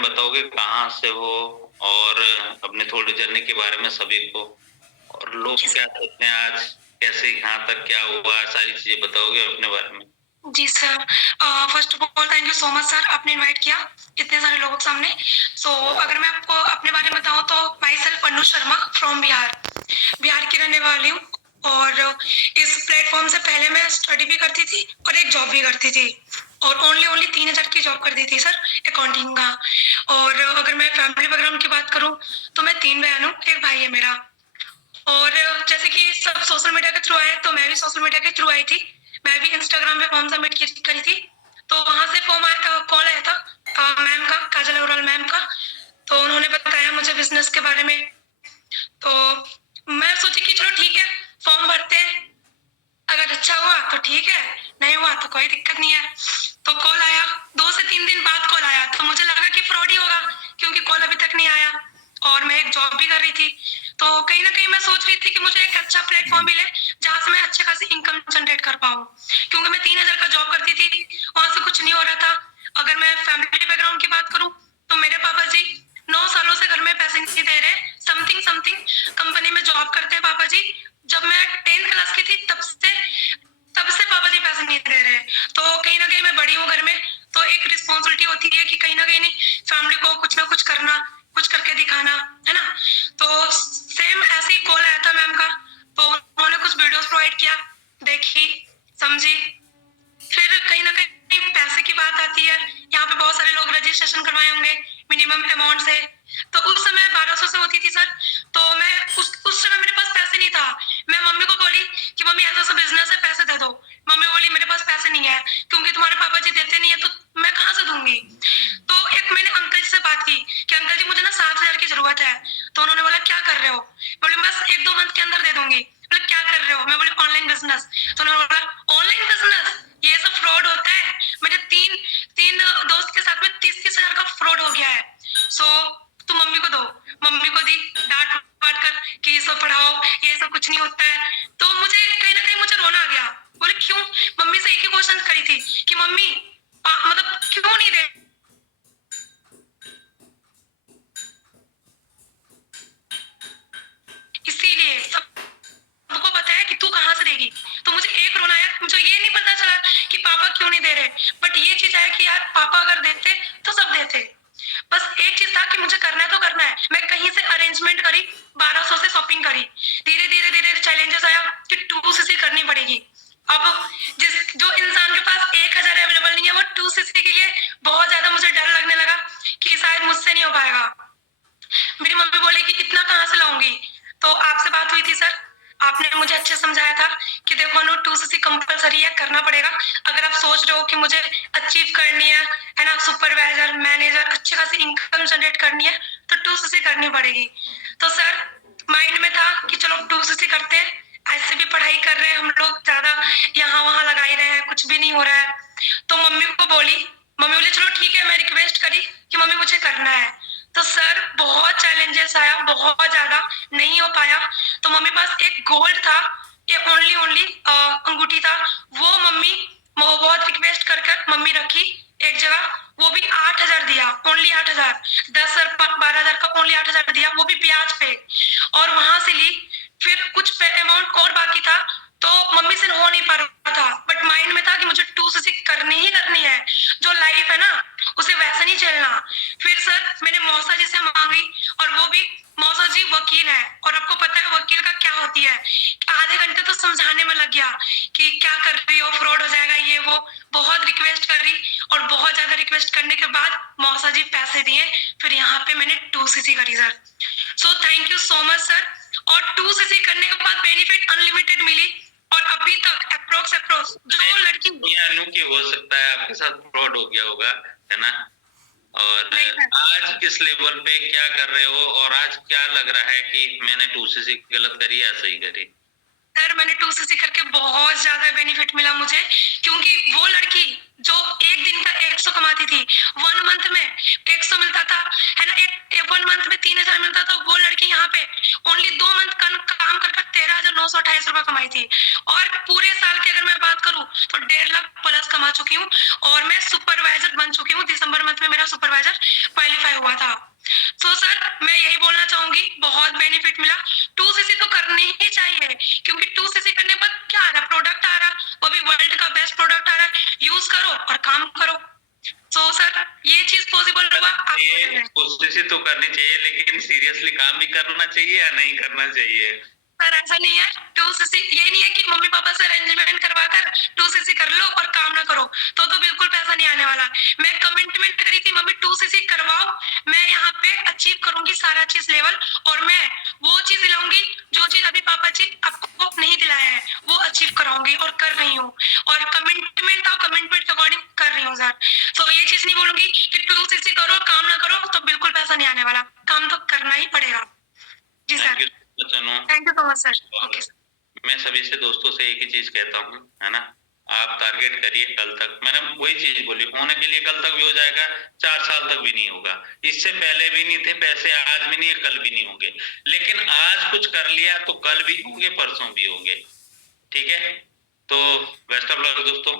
में बताओगे कहाँ से हो और अपने थोड़ी जर्नी के बारे में सभी को, और लोग क्या सोचते हैं आज, कैसे यहाँ तक क्या हुआ, सारी चीजें बताओगे अपने बारे में? जी sir, first of all thank you so much sir, आपने इनवाइट किया इतने सारे लोगों के सामने। अगर मैं आपको अपने बारे में बताऊं तो my self Anu Sharma from Bihar की रहने वाली हूँ। और इस प्लेटफॉर्म से पहले मैं स्टडी भी करती थी और एक जॉब भी करती थी, और ओनली 3,000 की जॉब करती थी सर, अकाउंटिंग का। और अगर मैं फैमिली बैकग्राउंड की बात करूँ तो मैं 3 बहन हूँ, एक भाई है मेरा। और जैसे कि सब सोशल मीडिया के थ्रू आए, तो मैं भी सोशल मीडिया के थ्रू आई थी। मैं भी इंस्टाग्राम पे फॉर्म सबमिट करी थी, तो वहां से कॉल आया था मैम का, काजल अग्रवाल मैम का। तो उन्होंने बताया मुझे बिजनेस के बारे में। तो मैं सोची कि चलो ठीक है, फॉर्म भरते हैं, अगर अच्छा हुआ तो ठीक है, नहीं हुआ तो कोई दिक्कत नहीं है। तो कॉल आया, 2 से 3 दिन बाद कॉल आया, तो मुझे लगा कि फ्रॉड ही होगा, क्योंकि कॉल अभी तक नहीं आया और मैं एक जॉब भी कर रही थी। तो कहीं ना कहीं मैं सोच रही थी कि मुझे एक अच्छा प्लेटफॉर्म मिले जहां से मैं अच्छे खासी इनकम जनरेट कर पाऊँ, क्योंकि मैं 3,000 का जॉब करती थी, वहां से कुछ नहीं हो रहा था। अगर मैं फैमिली बैकग्राउंड की बात करूँ तो मेरे पापा जी 9 सालों से घर में पैसे नहीं दे रहे, समथिंग समथिंग कंपनी में जॉब करते हैं पापा जी। जब मैं 10th क्लास की थी तब से पापा जी पैसे नहीं दे रहे। तो कहीं ना कहीं मैं बड़ी हूँ घर में, तो एक रिस्पॉन्सिबिलिटी होती है कि कहीं ना कहीं फैमिली को कुछ ना कुछ करना, कुछ करके दिखाना, है ना। तो सेम ऐसे ही कॉल आया था मैम का, तो उन्होंने कुछ वीडियोस प्रोवाइड किया, देखी, समझी। फिर कहीं ना कहीं पैसे की बात आती है, यहाँ पे बहुत सारे लोग रजिस्ट्रेशन करवाए होंगे मिनिमम अमाउंट से। तो उस समय 1200 से होती थी सर। तो मैं उस समय मेरे पास पैसे नहीं था। मैं मम्मी को बोली कि मम्मी ऐसा ऐसा बिजनेस है, पैसे दे दो। मम्मी बोली मेरे पास पैसे नहीं है, क्योंकि तुम्हारे पापा जी देते नहीं है, तो मैं कहाँ से दूंगी। तो एक मैंने अंकल जी से बात की कि अंकल जी मुझे ना 7,000 की जरूरत है। तो उन्होंने बोला क्या कर रहे हो, बोले बस 1-2 मंथ के अंदर दे दूंगी। बोले क्या कर रहे हो, मैं बोली ऑनलाइन बिजनेस। तो उन्होंने बोला ऑनलाइन बिजनेस, ये सब फ्रॉड होता है। मेरे तीन तीन दोस्त के साथ में 30,000 का फ्रॉड हो गया है। तुम मम्मी को दो। मम्मी को दी, डांट पाट कर कि ये सब पढ़ाओ, ये सब कुछ नहीं होता है। तो मुझे कहीं ना कहीं मुझे रोना आ गया। बोले क्यों, मम्मी से एक ही क्वेश्चन करी थी कि मम्मी मतलब क्यों नहीं दे। इसीलिए सबको पता है कि तू कहाँ से देगी। तो मुझे एक रोना आया, मुझे ये नहीं पता चला कि पापा क्यों नहीं दे रहे, बट ये चीज है कि यार पापा अगर देते तो सब देते। बस एक चीज था कि मुझे करना है तो करना है। मैं कहीं से अरेंजमेंट करी, 1200 से शॉपिंग करी। धीरे धीरे धीरे चैलेंजेस आया कि 2cc करनी पड़ेगी। अब जो इंसान के पास 1,000 अवेलेबल नहीं है, वो 2cc के लिए बहुत ज्यादा मुझे डर लगने लगा कि शायद मुझसे नहीं हो पाएगा। मेरी मम्मी बोली कि इतना कहाँ से लाऊंगी। तो आपसे बात हुई थी सर, आपने मुझे अच्छे समझाया था कि देखो अनु 2cc कंपलसरी है, करना पड़ेगा। अगर आप सोच रहे हो कि मुझे अचीव करनी है ना, सुपरवाइजर मैनेजर अच्छी खासी इनकम जनरेट करनी है, तो 2cc करनी पड़ेगी। तो सर माइंड में था कि चलो 2cc करते हैं, ऐसे भी पढ़ाई कर रहे हैं हम लोग, ज्यादा यहाँ वहां लगा ही रहे हैं, कुछ भी नहीं हो रहा है। तो मम्मी को बोली, मम्मी बोली चलो ठीक है। मैं रिक्वेस्ट करी कि मम्मी मुझे करना है। तो सर बहुत चैलेंजेस आया, बहुत ज्यादा नहीं हो पाया। तो मम्मी पास एक गोल्ड था, एक ओनली अंगूठी था, वो मम्मी बहुत रिक्वेस्ट कर कर मम्मी रखी एक जगह। वो भी 8,000 दिया, ओनली 8,000, 10,000 12,000 का ओनली 8,000 दिया, वो भी ब्याज पे। और वहां से ली। फिर कुछ अमाउंट और बाकी था, तो मम्मी से हो नहीं पा रहा था, बट माइंड में था कि मुझे 2cc करनी ही करनी है। जो लाइफ है ना, उसे वैसे नहीं चलना। फिर सर मैंने मौसा जी से मांगी, और वो भी मौसा जी वकील है, और आपको पता है वकील का क्या होती है। आधे घंटे तो समझाने में लग गया कि क्या कर रही हो, फ्रॉड हो जाएगा, ये वो। बहुत रिक्वेस्ट करी, और बहुत ज्यादा रिक्वेस्ट करने के बाद मौसा जी पैसे दिए। फिर यहाँ पे मैंने 2cc करी sir. So thank you so much sir. और 2cc करने के बाद बेनिफिट अनलिमिटेड मिली, और अभी तक अप्रोक्स जो लड़की अनु की हो सकता है आपके साथ फ्रॉड हो गया होगा, है ना। और आज किस लेवल पे क्या कर रहे हो, और आज क्या लग रहा है कि मैंने 2cc गलत करी या सही करी? सर मैंने 2cc करके बहुत ज्यादा बेनिफिट मिला मुझे, क्योंकि वो लड़की जो एक दिन का 100 कमाती थी, 1 मंथ में 100 मिलता था, है ना। एक 1 मंथ में 3,000 मिलता था, वो लड़की यहाँ पे ओनली 2 मंथ का काम कर 13,928 रुपए कमाई थी। और पूरे साल की अगर मैं बात करूं तो 1.5 लाख प्लस कमा चुकी हूँ और मैं सुपरवाइजर बन चुकी हूँ। दिसंबर मंथ में मेरा सुपरवाइजर क्वालिफाई हुआ था। सो सर मैं यही बोलना चाहूंगी, बहुत बेनिफिट मिला। 2cc तो करनी ही चाहिए, क्योंकि 2cc करने के बाद क्या आ रहा, प्रोडक्ट आ रहा, वो भी वर्ल्ड का बेस्ट प्रोडक्ट आ रहा है, यूज करो और काम करो। सो सर ये चीज पॉसिबल होगा आपको। कोशिश तो करनी चाहिए, लेकिन सीरियसली काम भी करना चाहिए या नहीं करना चाहिए? सर ऐसा नहीं है, 2cc ये नहीं है कि मम्मी पापा से अरेंजमेंट करवा कर 2cc कर लो और काम ना करो, तो बिल्कुल पैसा नहीं आने वाला। मैं कमिटमेंट करी थी मम्मी 2cc करवाओ, मैं यहाँ पे अचीव करूंगी सारा चीज लेवल, और मैं वो चीज दिलाऊंगी जो चीज अभी पापा जी आपको नहीं दिलाया है, वो अचीव कराऊंगी और कर रही हूँ। और कमिटमेंट था, कमिटमेंट के अकॉर्डिंग कर रही हूँ सर। तो ये चीज नहीं बोलूंगी कि 2cc करो काम ना करो, तो बिल्कुल पैसा नहीं आने वाला, काम तो करना ही पड़ेगा। जी sir, thank you so much sir. Okay sir. मैं सभी से दोस्तों से एक ही चीज कहता हूँ, है ना, आप टारगेट करिए कल तक। मैंने वही चीज बोली, होने के लिए कल तक भी हो जाएगा, 4 साल तक भी नहीं होगा, इससे पहले भी नहीं थे पैसे, आज भी नहीं है, कल भी नहीं होंगे, लेकिन आज कुछ कर लिया तो कल भी होंगे, परसों भी होंगे। ठीक है, तो बेस्ट ऑफ लक दोस्तों।